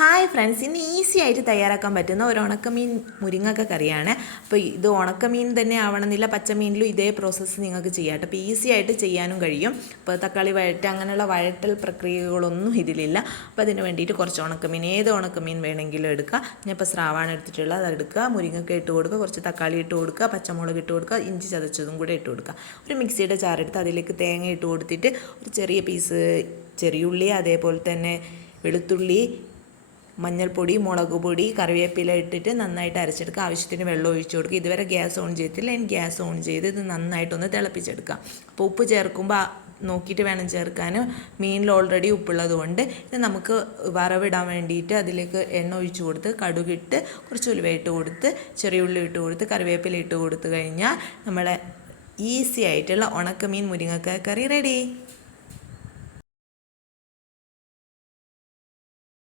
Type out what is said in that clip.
Hi friends, ഇന്ന് easy ആയിട്ട് തയ്യാറാക്കാൻ പറ്റുന്ന ഒരു ഉണക്കമീൻ മുരിങ്ങക്ക കറിയാണ്. അപ്പോൾ ഇത് ഉണക്കമീൻ തന്നെ ആവണമെന്നില്ല, പച്ചമീനിലും ഇതേ പ്രോസസ്സ് നിങ്ങൾക്ക് ചെയ്യാം കേട്ടോ. അപ്പോൾ ഈസി ആയിട്ട് ചെയ്യാനും കഴിയും. അപ്പോൾ തക്കാളി വഴറ്റ് അങ്ങനെയുള്ള വഴറ്റൽ പ്രക്രിയകളൊന്നും ഇതിലില്ല. അപ്പോൾ അതിന് വേണ്ടിയിട്ട് കുറച്ച് ഉണക്കമീൻ, ഏത് ഉണക്കമീൻ വേണമെങ്കിലും എടുക്കുക. ഞാൻ ഇപ്പോൾ സ്രാവാണ് എടുത്തിട്ടുള്ളത്, അത് എടുക്കുക. മുരിങ്ങക്ക ഇട്ട് കൊടുക്കുക, കുറച്ച് തക്കാളി ഇട്ട് കൊടുക്കുക, പച്ചമുളക് ഇട്ട് കൊടുക്കുക, ഇഞ്ചി ചതച്ചതും കൂടെ ഇട്ട് കൊടുക്കുക. ഒരു മിക്സിയുടെ ജാറെടുത്ത് അതിലേക്ക് തേങ്ങ ഇട്ട് കൊടുത്തിട്ട് ഒരു ചെറിയ പീസ് ചെറിയുള്ളി, അതേപോലെ തന്നെ വെളുത്തുള്ളി, മഞ്ഞൾപ്പൊടി, മുളക് പൊടി, കറിവേപ്പില ഇട്ടിട്ട് നന്നായിട്ട് അരച്ചെടുക്കുക. ആവശ്യത്തിന് വെള്ളം ഒഴിച്ചു കൊടുക്കുക. ഇതുവരെ ഗ്യാസ് ഓൺ ചെയ്തിട്ടില്ല, ഇനി ഗ്യാസ് ഓൺ ചെയ്ത് ഇത് നന്നായിട്ടൊന്ന് തിളപ്പിച്ചെടുക്കുക. അപ്പോൾ ഉപ്പ് ചേർക്കുമ്പോൾ നോക്കിയിട്ട് വേണം ചേർക്കാൻ. മീനിൽ ഓൾറെഡി ഉപ്പുള്ളത് കൊണ്ട് ഇത് നമുക്ക് വറവിടാൻ വേണ്ടിയിട്ട് അതിലേക്ക് എണ്ണ ഒഴിച്ചു കൊടുത്ത് കടുകിട്ട് കുറച്ച് ഉലുവ ഇട്ട് കൊടുത്ത് ചെറിയുള്ളി ഇട്ട് കൊടുത്ത് കറിവേപ്പില ഇട്ട് കൊടുത്തു കഴിഞ്ഞാൽ നമ്മളെ ഈസി ആയിട്ടുള്ള ഉണക്കമീൻ മുരിങ്ങക്കായ കറി റെഡി.